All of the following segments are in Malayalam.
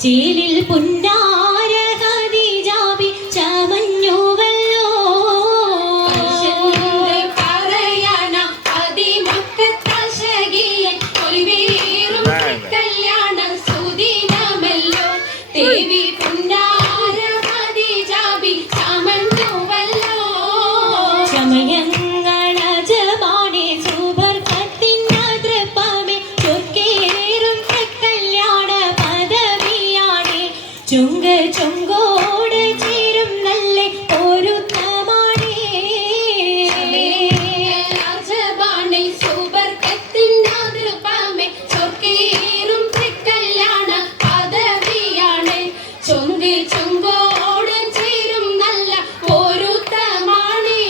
ചേലിൽ പുന്നാര ഖദീജാബി ചമഞ്ഞുവല്ലോ പറയണ അതിമക്കത്തശകിയൻ ഒളിവേറും കല്യാണ സുദിനമല്ലോ ദേവി പുന്നാര ഖദീജാബി ചമഞ്ഞുവല്ലോ ചമയങ്ങള ജമാനെ സുബർക്കത്തിൻ നദ്രപ്പമേ ചൊർക്കേറും കല്യാണ പദവിയാണേ ചുങ്ക ചുങ്കോട് ചേരും നല്ല പൊരുത്തമാണേ രാജബാണേ സുബർക്കത്തിൻ നദ്രപ്പമേ ചൊർക്കേറും കല്യാണ പദവിയാണേ ചുങ്ക ചുങ്കോട് ചേരും നല്ല പൊരുത്തമാണേ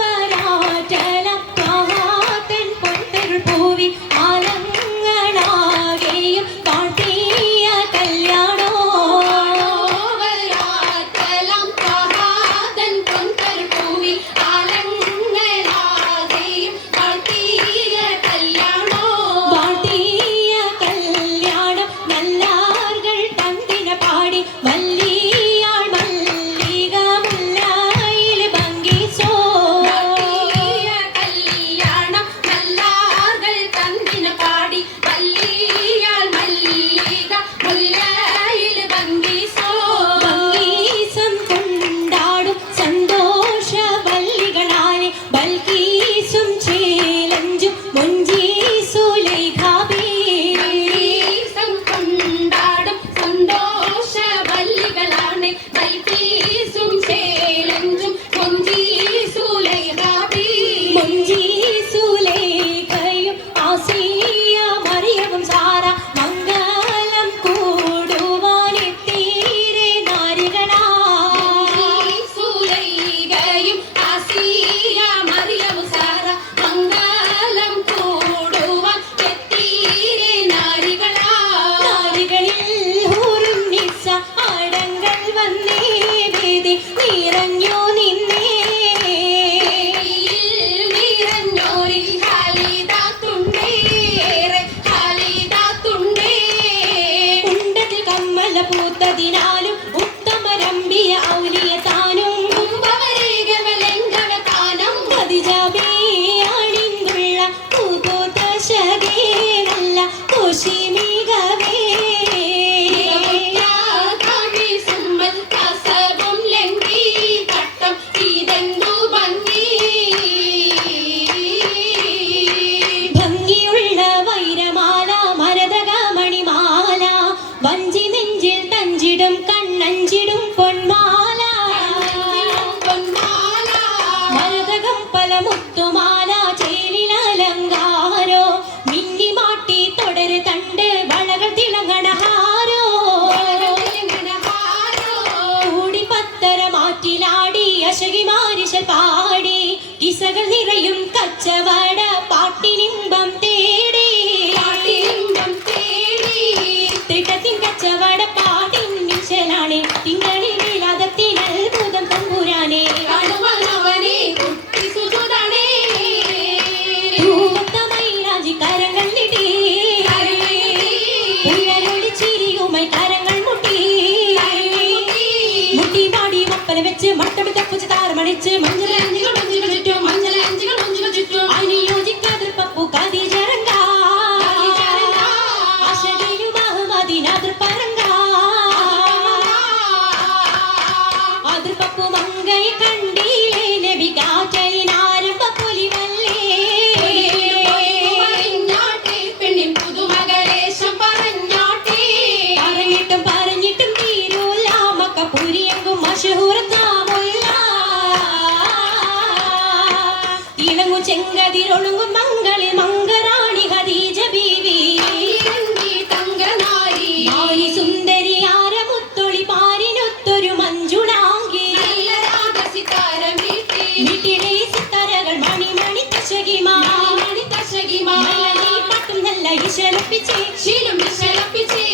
ആണോവരാറ്റല മഹാതൻ പൊൻതരുൾ പൂവി ആലങ്ങളാകെയും കാട്ടിയ കല്യാണോ ആണോവരാറ്റലം മഹാതൻ പൊൻതരുൾ പൂവി ആലങ്ങളാകെയും കാട്ടിയ കല്യാണോ വാട്ടിയ കല്യാണം നല്ലാർകൾ തന്തിന പാടി വല്ലിയാൾ മല്ലിക മുല്ലയിൽ ഭംഗിച്ചോ വാട്ടിയ കല്യാണം നല്ലാർകൾ തന്തിന പാടി വല്ലിയാൾ മല്ലിക മുല്ലയിൽ ഭംഗിച്ചോ ഭംഗീസം കൊണ്ടാടും സന്തോഷ വല്ലികളാലെ ബൽക്കീസും ചേലഞ്ചും മുഞ്ചീസുലൈഖാബി ഭംഗീസം കൊണ്ടാടും സന്തോഷ വല്ലികളാണ് ബൽക്കീസും ചേലഞ്ചും മുഞ്ചീസുലൈഖാബി മുഞ്ചീസുലൈഖയും ആസിയ മറിയവും സാറ മംഗലം കൂടുവാനെത്തീരെ നാരികളാ സുലൈഖയും ആസിയ മറിയവും സാറ മംഗലം കൂടുവാൻ എത്തീരെ നാരികളാ നാരികളിൽ ഹൂറും നിസ്സ ആടങ്ങൾ വന്നേ വേദി നിറഞ്ഞു നിന്നേ നിറഞ്ഞോരി ഹാലിദാത്തുണ്ടേ ഹാലിദാത്തുണ്ടേ ഉണ്ടതിൽ കമ്മല പൂത്തതിനാലും ഉത്തമരമ്പിയ ഔലിയ താനും കുംഭവരേഖവലംഘനതാനം ഖദീജാബി അണിന്തുള്ള പൂപൂത്ത ശകേ നല്ല കുശിമികവേ സുമ്മൽ കസവും ലംഘി തട്ടം ഇതെന്തു ഭംഗി ഭംഗിയുള്ള വൈരമാല മരതക മണിമാല വഞ്ചി നെഞ്ചിൽ തഞ്ചിടും കണ്ണഞ്ചിടും പൊന്മാല മരതകം പല മുത്തുമാല ചേലിലലങ്കാരോ മിന്നിമാട്ടി തുടര് തണ്ട് വളകൾ തിളങ്ങണഹാരോ കൂടി പത്തര മാറ്റിലാടി അശകിമാരിശൽ പാടി കിസകൾ നിറയും കച്ചവട പാട്ടിനിമ്പം തേടി തിട്ടത്തിൻ കച്ചവട പാട്ടിൻ മിശലാണേ തിങ്കളിൽ വിലാദത്തിൻ അത്ഭുതം തമ്പുരാനേ ൂവത്തമൈരാജി കരങ്ങൾ നീട്ടി ഉയരൊളി ചിരിയുമായി കരങ്ങൾ മുട്ടി മുട്ടി പാടി മപ്പല വെച്ച് മട്ടമിട്ട പുച്ച് താരമണിച്ച് മഞ്ഞൾ അഞ്ചികൾ ചുറ്റും മഞ്ഞൾ അഞ്ചികൾ ചുറ്റും അതിന് യോജിക്കാതിൽ പപ്പു ഖദീജറങ്ക ആശകയിലും അഹമ്മദിനാതിർ പരങ്ക അതിർ പപ്പു മങ്കയെ കണ്ടീലേ നബി കാറ്റലിനാരംഭ പൊലിവല്ലേ പെണ്ണിൻ പുതുമകളേശം പറഞ്ഞാട്ടെ പറഞ്ഞിട്ടും പറഞ്ഞിട്ടും തീരൂല മക്ക പുരിയെങ്കും മഷഹൂറത്താമുള്ള ഇളങ്ങു ചെങ്കതിരൊളുങ്ങും മംഗളിൽ മംഗറാണി ഖദീജ ബീവി തങ്കനാരി മാരി സുന്ദരി ആരമുത്തൊളി പാരിനൊത്തൊരു മഞ്ജുളാങ്കി വീട്ടിലെ സിത്താരകൾ മണിമണി തശകിമാ പട്ടും നല്ല ഇശലപ്പിച്ചേ ശീലം ഇശലപ്പിച്ചേ